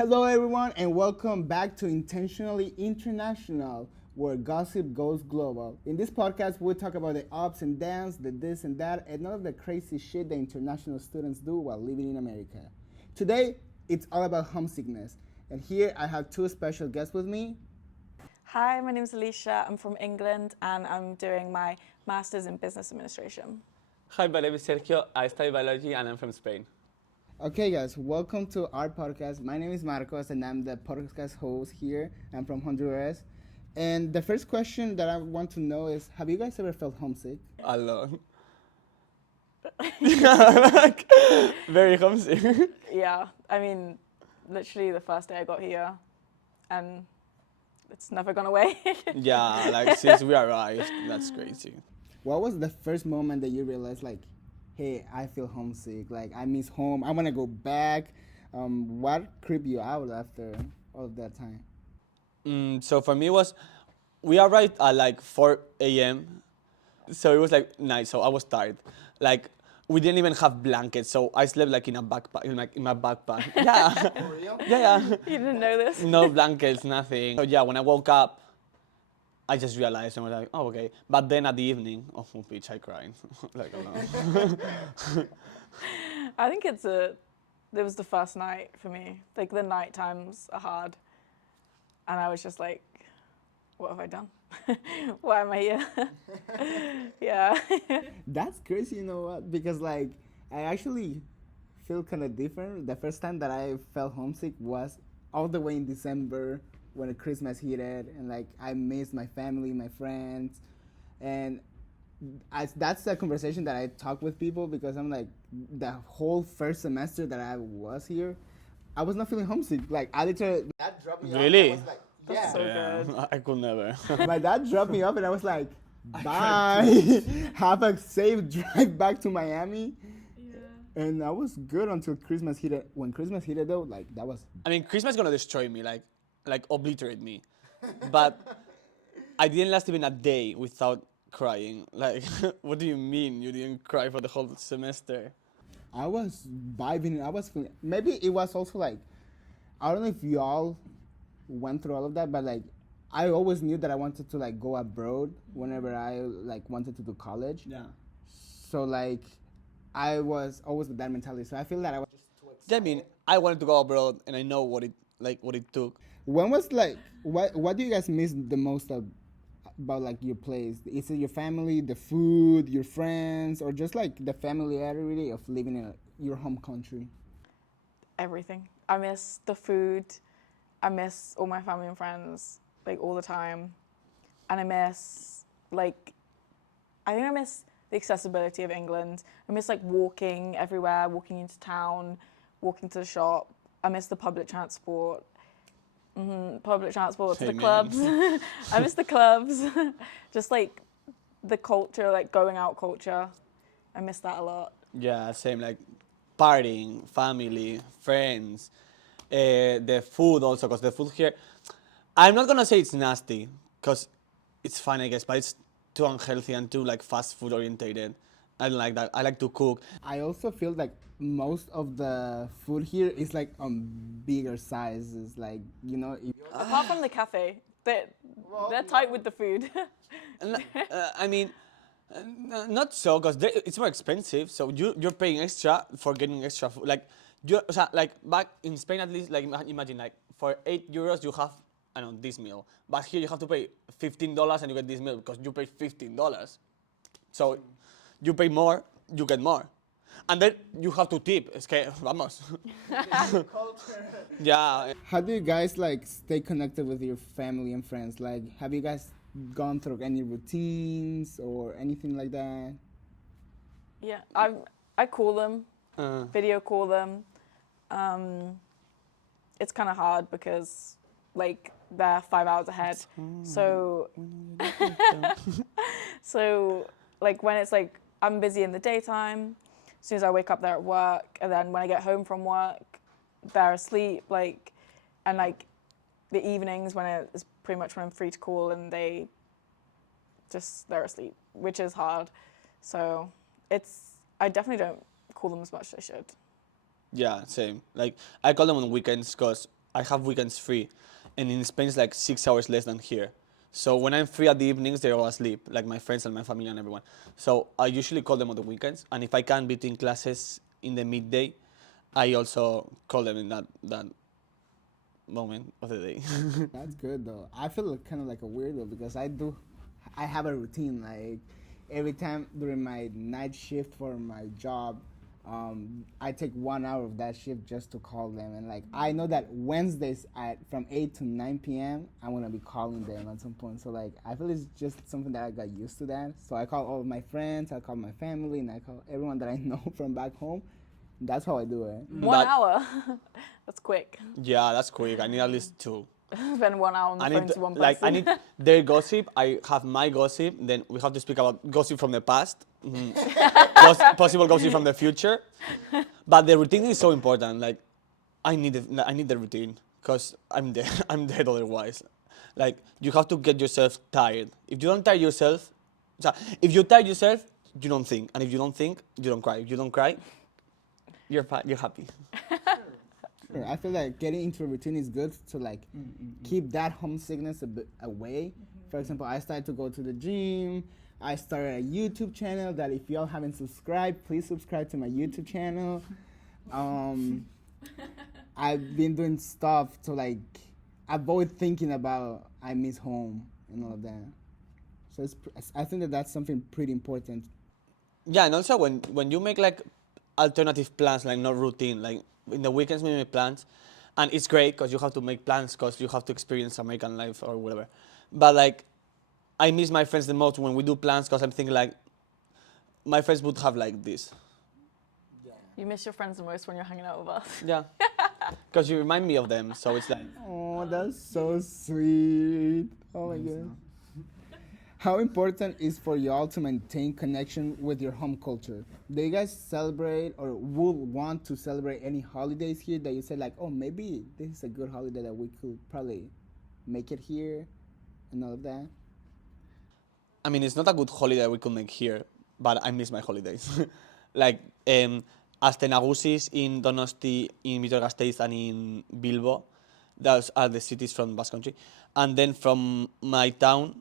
Hello, everyone, and welcome back to Intentionally International, where gossip goes global. In this podcast, we talk about the ups and downs, the this and that, and all of the crazy shit that international students do while living in America. Today, it's all about homesickness, and here I have two special guests with me. Hi, my name is Alicia. I'm from England and I'm doing my Master's in Business Administration. Hi, my name is Sergio. I study biology and I'm from Spain. Okay, guys, welcome to our podcast. My name is Marcos, and I'm the podcast host here. I'm from Honduras. And the first question that I want to know is, have you guys ever felt homesick? A lot. Like, very homesick. Yeah, I mean, literally the first day I got here and it's never gone away. Yeah, like since we arrived, that's crazy. What was the first moment that you realized, like, hey, I feel homesick, like, I miss home, I want to go back? What creeped you out after all of that time? So for me we arrived at like 4 a.m. So it was like night, so I was tired. Like we didn't even have blankets, so I slept like in a backpack, in my backpack. Yeah. For real? Yeah. You didn't know this? No blankets, nothing. So yeah, when I woke up, I just realized and was like, oh, okay. But then at the evening, oh, bitch, I cried. Like, oh no. I think it was the first night for me. Like the night times are hard. And I was just like, what have I done? Why am I here? Yeah. That's crazy, you know what? Because, like, I actually feel kind of different. The first time that I felt homesick was all the way in December when Christmas hit, and like I missed my family, my friends, and that's the conversation that I talk with people, because I'm like, the whole first semester that I was here, I was not feeling homesick. Like, I literally, that dropped me Really? off. I was like, That's yeah. so good. I could never. My dad dropped me off, and I was like, bye. Have a safe drive back to Miami. Yeah. And I was good until Christmas hit. When Christmas hit, though, like, that was. I mean, Christmas is gonna destroy me, like obliterate me. But I didn't last even a day without crying. Like, what do you mean you didn't cry for the whole semester? I was vibing. I was feeling. Maybe it was also like, I don't know if y'all went through all of that, but like, I always knew that I wanted to like go abroad whenever I like wanted to do college. Yeah. So like, I was always with that mentality. So I feel that I was just too excited. I mean, I wanted to go abroad, and I know what it took. When was like, what do you guys miss the most about like your place? Is it your family, the food, your friends, or just like the familiarity of living in your home country? Everything. I miss the food. I miss all my family and friends, like all the time. And I miss, like, I think I miss the accessibility of England. I miss like walking everywhere, walking into town, walking to the shop. I miss the public transport. Public transport to the Same, clubs. I miss the clubs. Just like the culture, like going out culture. I miss that a lot. Yeah, same, like partying, family, friends, the food also, because the food here, I'm not gonna say it's nasty, because it's fine, I guess, but it's too unhealthy and too like fast food orientated. I don't like that. I like to cook. I also feel like most of the food here is like on bigger sizes. Like, you know, if Apart from the cafe, they're tight with the food. I mean, not so, because it's more expensive. So you're paying extra for getting extra food. Like like back in Spain, at least, like imagine like for €8 you have, I don't know, this meal. But here you have to pay $15 and you get this meal because you pay $15. So you pay more, you get more. And then you have to tip. Es que, vamos. Yeah. how do you guys like stay connected with your family and friends? Like, have you guys gone through any routines or anything like that? Yeah, I call them, video call them. It's kind of hard because like they're 5 hours ahead. So like when it's like I'm busy in the daytime, as soon as I wake up they're at work, and then when I get home from work they're asleep, like, and like the evenings when it's pretty much when I'm free to call and they're asleep, which is hard. So I definitely don't call them as much as I should. Yeah, same. Like I call them on weekends because I have weekends free, and in Spain it's like 6 hours less than here. So when I'm free at the evenings, they're all asleep, like my friends and my family and everyone. So I usually call them on the weekends, and if I can between classes in the midday, I also call them in that moment of the day. That's good though. I feel kind of like a weirdo because I have a routine. Like every time during my night shift for my job, I take 1 hour of that shift just to call them. And like I know that Wednesdays at from 8 to 9 p.m. I'm gonna be calling them at some point. So like I feel it's just something that I got used to that. So I call all of my friends, I call my family, and I call everyone that I know from back home. That's how I do it. 1 hour. That's quick. Yeah, that's quick. I need at least 2. Spend 1 hour on the phone to one person. I need their gossip. I have my gossip. Then we have to speak about gossip from the past, possible gossip from the future. But the routine is so important. Like, I need the routine because I'm dead. I'm dead otherwise. Like, you have to get yourself tired. If you don't tire yourself, so if you tire yourself, you don't think, and if you don't think, you don't cry. If you don't cry, you're happy. Sure. I feel like getting into a routine is good to like keep that homesickness a bit away. For example, I started to go to the gym. I started a YouTube channel that if y'all haven't subscribed, please subscribe to my YouTube channel. I've been doing stuff to like avoid thinking about I miss home and all of that. So I think that that's something pretty important. Yeah, and also when you make like alternative plans, like not routine, like in the weekends we make plans, and it's great because you have to make plans because you have to experience American life or whatever. But like, I miss my friends the most when we do plans because I'm thinking like, my friends would have like this. You miss your friends the most when you're hanging out with us. Yeah, because you remind me of them, so it's like. Oh, that's so sweet. Oh my god. How important is for y'all to maintain connection with your home culture? Do you guys celebrate or would want to celebrate any holidays here that you say like, oh, maybe this is a good holiday that we could probably make it here and all of that? I mean, it's not a good holiday we could make here, but I miss my holidays. Like, Astenagusis in Donosti, in Vitoria-Gasteiz, and in Bilbo. Those are the cities from Basque Country. And then from my towns,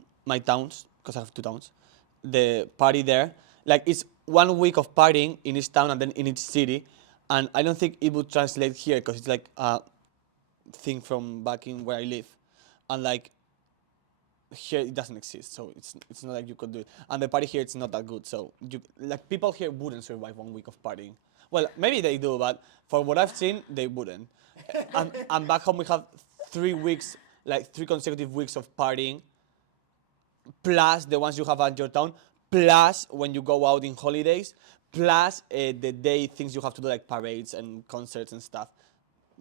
because I have 2 towns, the party there, like it's 1 week of partying in each town and then in each city. And I don't think it would translate here because it's like a thing from back in where I live. And like, here it doesn't exist, so it's not like you could do it. And the party here it's not that good, so people here wouldn't survive 1 week of partying. Well, maybe they do, but for what I've seen, they wouldn't. And back home we have 3 weeks, like 3 consecutive weeks of partying, plus the ones you have at your town, plus when you go out in holidays, plus the day things you have to do like parades and concerts and stuff.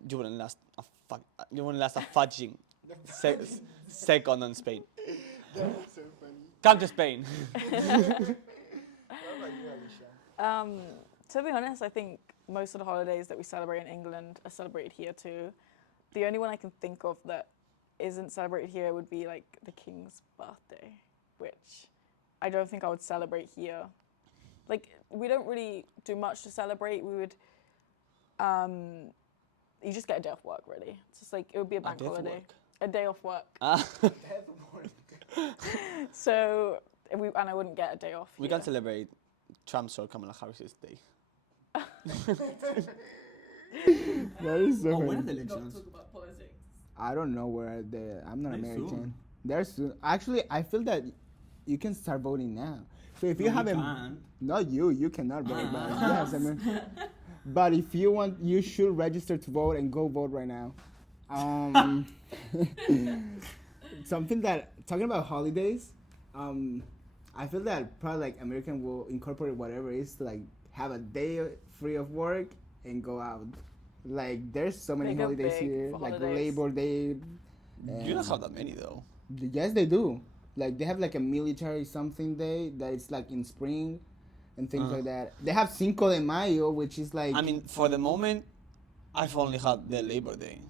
You wouldn't last a fudging second on Spain. That's so funny. Come to Spain. To be honest, I think most of the holidays that we celebrate in England are celebrated here too. The only one I can think of that isn't celebrated here would be like the King's birthday, which I don't think I would celebrate here. Like, we don't really do much to celebrate. We would, you just get a day off work, really. It's just like, it would be a bank holiday. A day off work. So, and I wouldn't get a day off. We can celebrate Trump's or Kamala Harris's day. That is so When are funny. the elections? Talk about politics. I don't know where I'm not Very American. soon. They're soon. Actually, I feel that you can start voting now. So if you haven't, not you cannot vote. But yes, I mean, but if you want, you should register to vote and go vote right now. Something that talking about holidays, I feel that probably like American will incorporate whatever it is to like have a day free of work and go out. Like there's so many They go holidays big here, for like holidays. Labor Day. You don't have that many though. Yes, they do. Like they have like a military something day that it's like in spring, and things like that. They have Cinco de Mayo, which is like. I mean, for the moment, I've only had the Labor Day.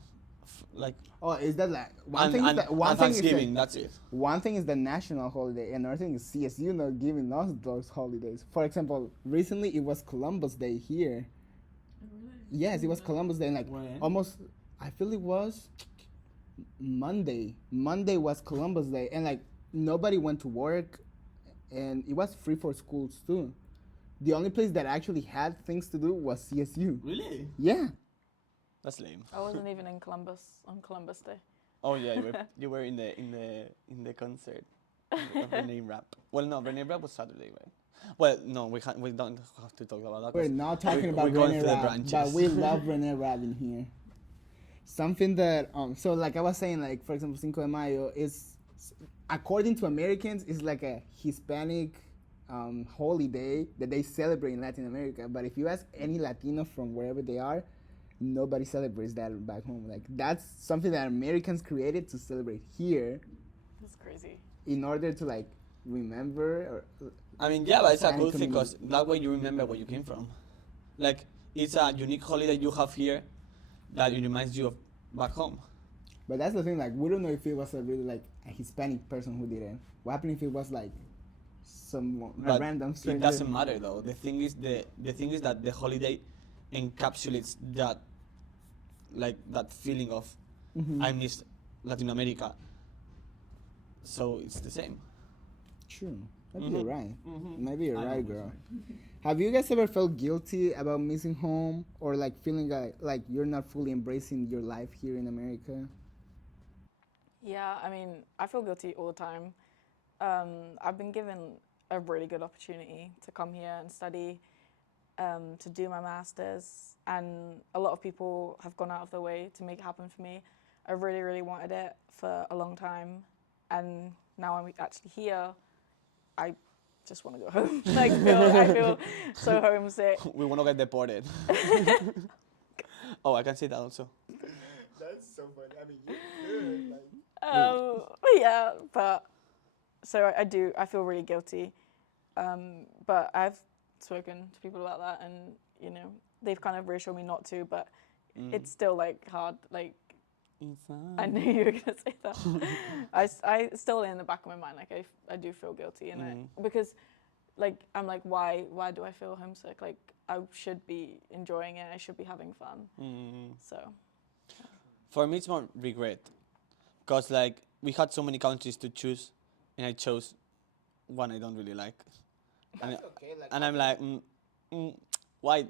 Like, Oh, is that like one and, thing? and, Is that, one and thing Thanksgiving, is that's it. one thing is the national holiday, and another thing is CSU not giving us those holidays. For example, recently it was Columbus Day here. Yes, it was Columbus Day, and like When? almost I feel it was Monday. Monday was Columbus Day, and like nobody went to work, and it was free for schools too. The only place that actually had things to do was CSU. Really? Yeah. That's lame. I wasn't even in Columbus on Columbus Day. Oh yeah, you were in the concert of Renee Rap. Well, no, Renee Rap was Saturday, right? Well, no, we don't have to talk about that. We're 'cause not talking about we're going Rene through the Rab, branches. but we love Rene Rab in here. Something that so like I was saying, like for example, Cinco de Mayo is, according to Americans, is like a Hispanic holiday that they celebrate in Latin America. But if you ask any Latino from wherever they are, nobody celebrates that back home. Like that's something that Americans created to celebrate here That's crazy. in order to like remember. Or I mean, yeah, but it's a Hispanic good thing because community. that way you remember where you came from. Like, it's a unique holiday you have here that it reminds you of back home. But that's the thing. Like we don't know if it was a really like a Hispanic person who did it. What happened if it was like some But random it stranger? doesn't matter though. The thing is that the holiday encapsulates that, like that feeling of Mhm. I miss Latin America. So it's the same. True. Maybe Mhm. you're right. Mhm. Maybe you're I know right, what's girl. Have you guys ever felt guilty about missing home or like feeling like you're not fully embracing your life here in America? Yeah, I mean, I feel guilty all the time. I've been given a really good opportunity to come here and study, to do my masters, and a lot of people have gone out of their way to make it happen for me. I really, really wanted it for a long time, and now I'm actually here. I just want to go home. I feel so homesick. We want to get deported. Oh, I can see that also. That's so funny. I mean, you could like. Yeah, but so I do. I feel really guilty. But I've spoken to people about that, and you know, they've kind of reassured me not to. But it's still like hard. Like I knew you were gonna say that. I still in the back of my mind, like I do feel guilty, and because like I'm like why do I feel homesick? Like I should be enjoying it. I should be having fun. So For me, it's more regret, cause like we had so many countries to choose, and I chose one I don't really like, and, okay. Like, and I'm like, why?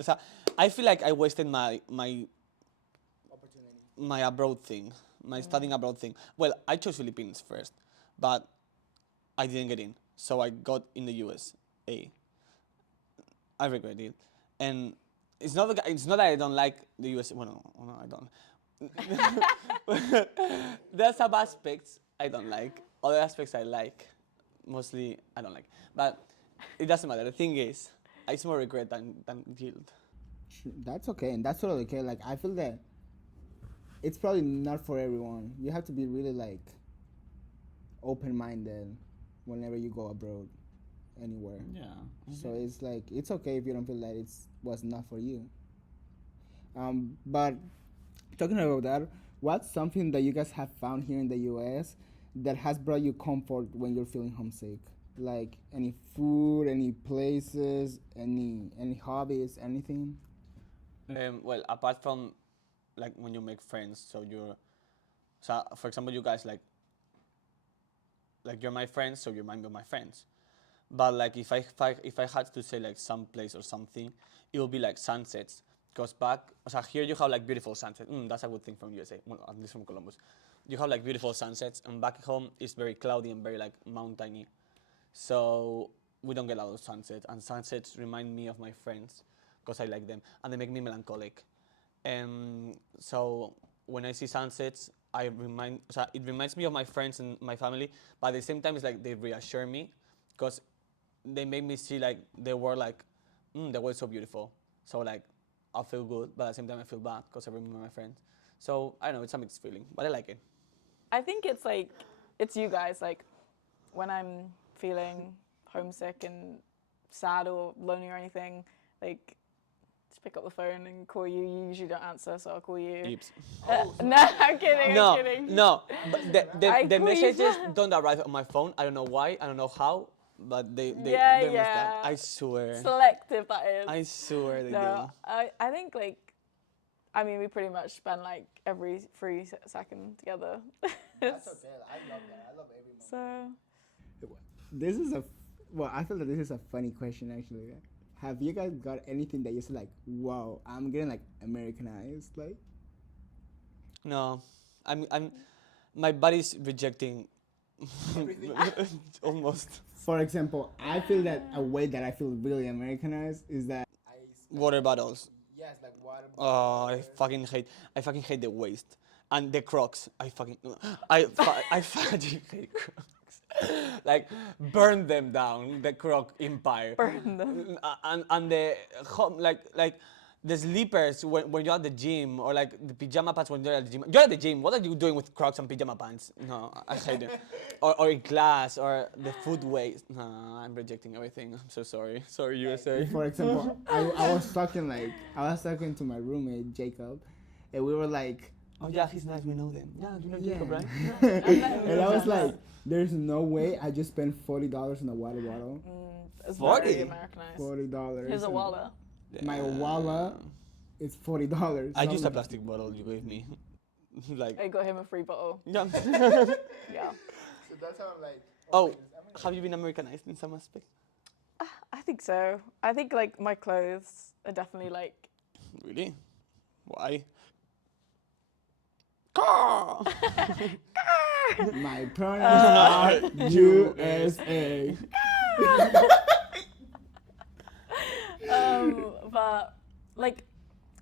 So I feel like I wasted my opportunity. my abroad thing, my studying abroad thing. Well, I chose Philippines first, but I didn't get in, so I got in the USA. I regret it, and it's not that I don't like the USA. Well, no, I don't. There's some aspects I don't like. Other aspects I like. Mostly I don't like. But it doesn't matter. The thing is, it's more regret than guilt. That's okay, and that's totally okay. Like I feel that it's probably not for everyone. You have to be really like open-minded whenever you go abroad, anywhere. Yeah. So it's like it's okay if you don't feel that it's was not for you. But talking about that, what's something that you guys have found here in the U.S. that has brought you comfort when you're feeling homesick? Like any food, any places, any hobbies, anything? Well, apart from like when you make friends, so for example, you guys like you're my friends, so you might be my friends. But like if I had to say like some place or something, it would be like sunsets. Because so here you have like beautiful sunsets. That's a good thing from USA, well, at least from Columbus. You have like beautiful sunsets, and back home it's very cloudy and very like mountainy. So we don't get a lot of sunsets, and sunsets remind me of my friends because I like them, and they make me melancholic. And so when I see sunsets, so it reminds me of my friends and my family, but at the same time, it's like they reassure me because they make me see like the world like, the world is so beautiful. So like, I feel good, but at the same time, I feel bad because I remember my friends. So I don't know, it's a mixed feeling, but I like it. I think it's like it's you guys. Like when I'm feeling homesick and sad or lonely or anything, like just pick up the phone and call you. You usually don't answer, so I'll call you. Eeps. No, I'm kidding. No, I'm kidding. no, but I the call you messages back. don't arrive on my phone. I don't know why. I don't know how, but Yeah, they're messed up. yeah. I swear. Selective that is. I swear they No, do. I think like I mean, we pretty much spend like every free second together. That's okay. I love that. I love every moment. So, This is I feel that this is a funny question actually. Have you guys got anything that you say like, wow, I'm getting like Americanized, like? No, my body's rejecting almost. For example, I feel that a way that I feel really Americanized is that Water bottles. yes, like water. Oh, I fucking hate the waste and the Crocs. I fucking hate Crocs. Like burn them down, the Croc empire. burn them. And the like the sleepers when you're at the gym, or like the pajama pants when you're at the gym. You're at the gym. What are you doing with Crocs and pajama pants? No, I hate them. Or in class, or the food waste. No, I'm rejecting everything. I'm so sorry. Sorry, USA. For example, I was talking to my roommate Jacob, and we were like, Oh yeah, he's nice. We know them. Yeah, you know Jacob, right? and I was like, there's no way I just spent $40 on a water bottle. It's 40? very Americanized. $40. Here's a wallet. My wallet is $40. I used a plastic bottle you gave me. Like. I got him a free bottle. Yeah. Yeah. So that's how I'm like. Oh, have you been Americanized in some aspect? I think so. I think like my clothes are definitely like. Really? Why? Car! My pronouns are USA. But like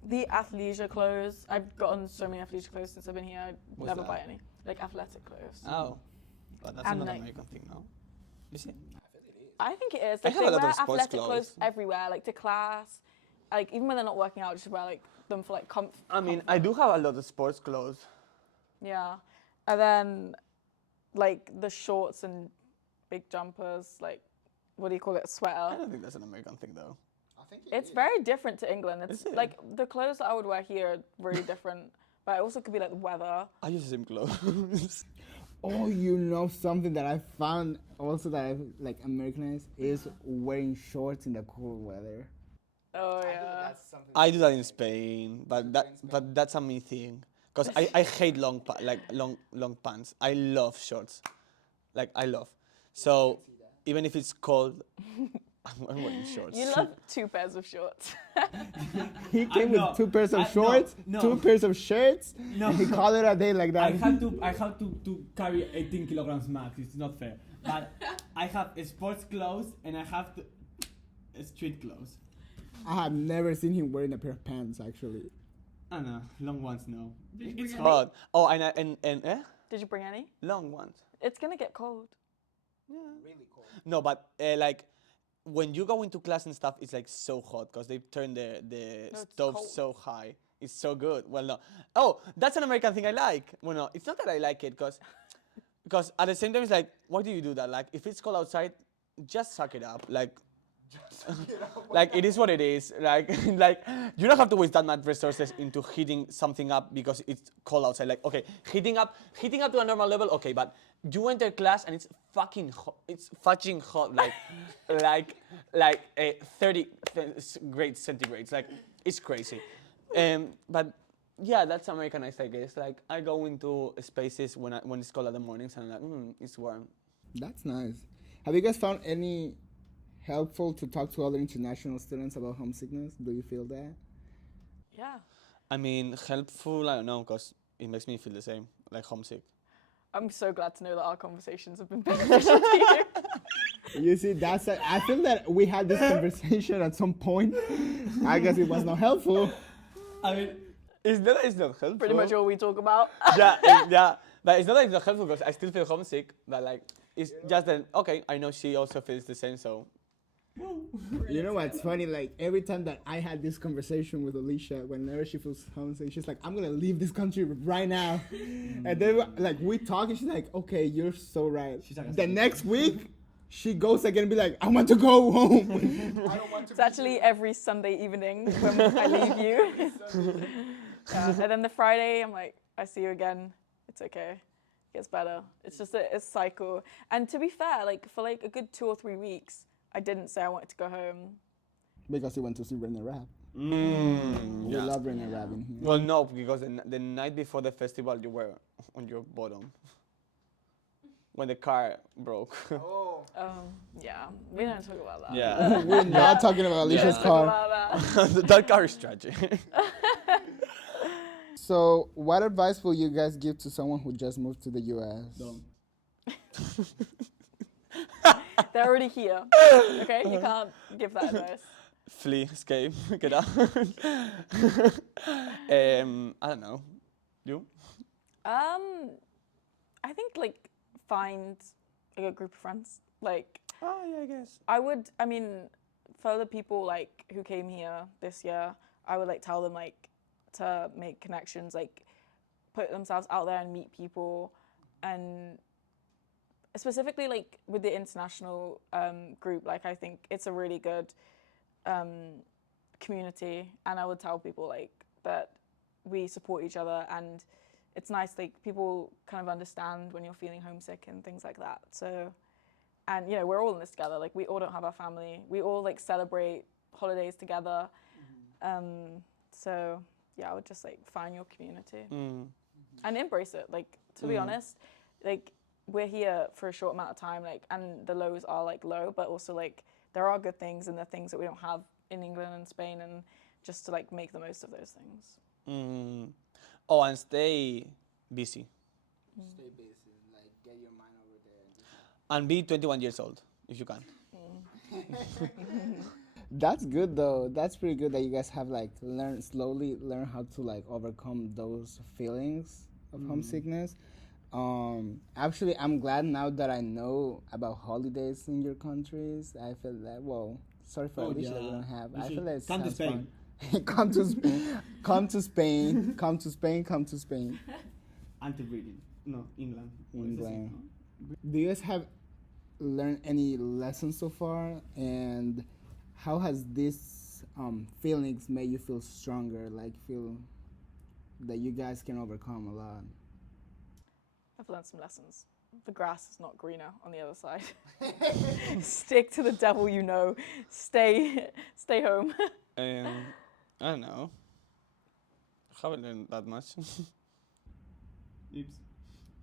the athleisure clothes, I've gotten so many athleisure clothes since I've been here. I What's never that? buy any. Like athletic clothes. Oh. But that's And not an like- American thing, no? Is it? I think it is. I Like, have they a lot wear of sports athletic clothes. everywhere, like to class. Like even when they're not working out, just wear like them for like comfort. I mean, I do have a lot of sports clothes. Yeah, and then like the shorts and big jumpers, like what do you call it, I sweater. don't think that's an American thing, though. I think It's very different to England. It's Is it? like the clothes that I would wear here are really different, but it also could be like the weather. I use the same clothes. Oh, you know something that I found also that I like Americanized is wearing shorts in the cold weather. Oh yeah. I do that in Spain, but that's a me thing. Cause I hate long pants. I love shorts, like I love. So even if it's cold, I'm wearing shorts. You love 2 pairs of shorts. He came know. with 2 pairs of No, shorts, no. 2 pairs of shirts, No. and he called it a day like that. I have to carry 18 kilograms max. It's not fair. But I have sports clothes and I have street clothes. I have never seen him wearing a pair of pants actually. I don't know, long ones no. It's hot. Oh, and Did you bring any? long ones. It's gonna get cold. Really cold. No, but like when you go into class and stuff, it's like so hot because they turn the it's stove cold. so high. It's so good. Well, no. Oh, that's an American thing I like. Well, no, it's not that I like it because at the same time it's like, why do you do that? Like if it's cold outside, just suck it up. Like. Like it is what it is. Like you don't have to waste that much resources into heating something up because it's cold outside. Like okay, heating up to a normal level. Okay, but you enter class and it's fucking hot. It's fudging hot. Like 30 grades centigrades. Like it's crazy. But yeah, that's Americanized, I guess. Like I go into spaces when it's cold in the mornings and I'm like, it's warm. That's nice. Have you guys found any helpful to talk to other international students about homesickness? Do you feel that? Yeah. I mean, helpful. I don't know, because it makes me feel the same, like homesick. I'm so glad to know that our conversations have been beneficial to you. You see, I feel that we had this conversation at some point. I guess it was not helpful. I mean, It's not that it's not helpful. Pretty much all we talk about. yeah. But it's not that it's not helpful because I still feel homesick. But like, it's just that, okay, I know she also feels the same, so. You know what's funny? Like every time that I had this conversation with Alicia, whenever she feels homesick, she's like, "I'm gonna leave this country right now." And then like we talk, and she's like, "Okay, you're so right." She's like, The next week, she goes again and be like, "I want to go home." I don't want to. It's actually every Sunday evening when I leave you. Yeah. And then the Friday, I'm like, I see you again. It's okay. It gets better. It's just a cycle. And to be fair, like for like a good 2 or 3 weeks, I didn't say I wanted to go home. Because he went to see Renee Rap. We Yeah. love René Rabin here. Well, no, because the night before the festival, you were on your bottom when the car broke. Oh. Yeah, we don't talk about that. Yeah. We're not talking about We Alicia's don't talk car. about that. That car is tragic. So, what advice will you guys give to someone who just moved to the US? Don't. They're already here. Okay, you can't give that advice. Flee, escape, get out. I don't know. You? I think like find a good group of friends. Like Oh, yeah, I guess. I mean, for the people like who came here this year, I would like tell them like to make connections, like put themselves out there and meet people, and specifically like with the international group, like I think it's a really good community, and I would tell people like that we support each other, and it's nice like people kind of understand when you're feeling homesick and things like that. So, and you know, we're all in this together. Like we all don't have our family. We all like celebrate holidays together. So yeah, I would just like find your community and embrace it. Like to be honest, like we're here for a short amount of time, like, and the lows are like low, but also like there are good things and the things that we don't have in England and Spain, and just to like make the most of those things. Oh, and stay busy. Stay busy, like get your mind over there. And be 21 years old, if you can. That's good though. That's pretty good that you guys have like slowly learn how to like overcome those feelings of homesickness. Actually, I'm glad now that I know about holidays in your countries. I feel that, well, sorry for Alicia that we don't have. I feel that it Come to sounds Spain. fun. Come to Spain. Come to Spain. Come to Spain. Come to Spain. And to Britain. No, England. England. Do you guys have learned any lessons so far? And how has this feelings made you feel stronger? Like feel that you guys can overcome a lot? I've learned some lessons. The grass is not greener on the other side. Stick to the devil you know. Stay home. I don't know. I haven't learned that much. Oops.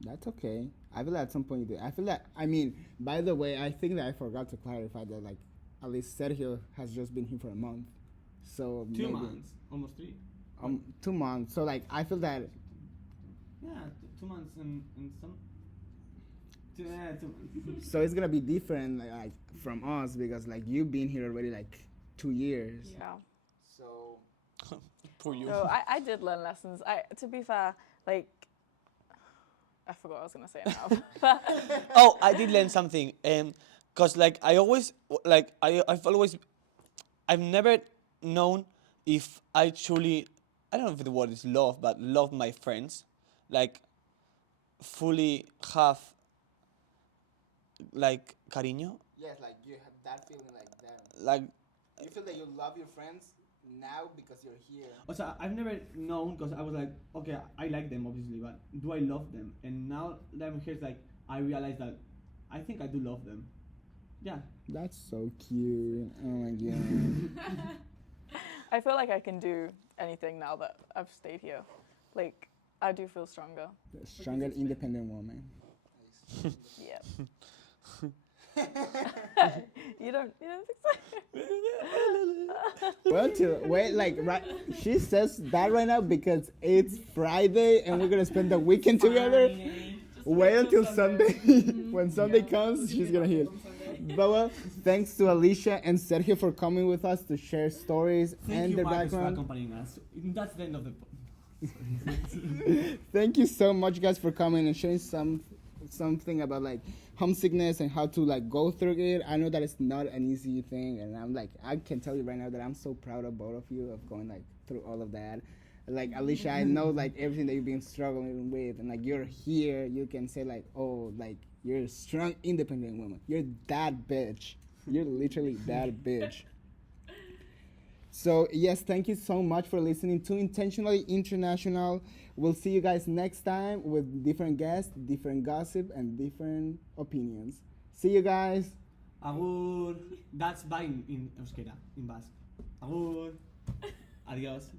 That's okay. I feel that at some point you do. I feel that, I mean, by the way, I think that I forgot to clarify that, like, at least Sergio has just been here for a month. So 2 maybe, months. Almost 3. 2 months. So, like, I feel that, Yeah, 2 months and some. 2 months. so it's going to be different, like, from us because, like, you've been here already, like, 2 years. Yeah. So, Poor you. So I did learn lessons. To be fair, like, I forgot what I was gonna say now. But Oh, I did learn something. Cause like I always like I've never known if I truly, I don't know if the word is love, but love my friends, like fully have like cariño, yes, like, you have that feeling like that. like You feel that you love your friends now because you're here. Also, I've never known because I was like, okay, I like them obviously, but do I love them? And now that I'm here, it's like I realize that I think I do love them. Yeah. That's so cute. Oh my god. I feel like I can do anything now that I've stayed here. Like, I do feel stronger. Stronger, independent woman. Yeah. You don't think so? Right. She says that right now because it's Friday and we're gonna spend the weekend together. Wait until Sunday. When Sunday comes, she's gonna hear. But well, thanks to Alicia and Sergio for coming with us to share stories Thank and you, their Marcus, for background. accompanying us. That's the end of the. Thank you so much, guys, for coming and sharing something about like homesickness and how to like go through it. I know that it's not an easy thing, and I'm like, I can tell you right now that I'm so proud of both of you of going like through all of that. Like Alicia, I know like everything that you've been struggling with, and like you're here, you can say like, oh, like you're a strong, independent woman. You're that bitch. You're literally that bitch. So yes, thank you so much for listening to Intentionally International. We'll see you guys next time with different guests, different gossip, and different opinions. See you guys. Agur. That's bye in Euskera, in Basque. Agur. Adios.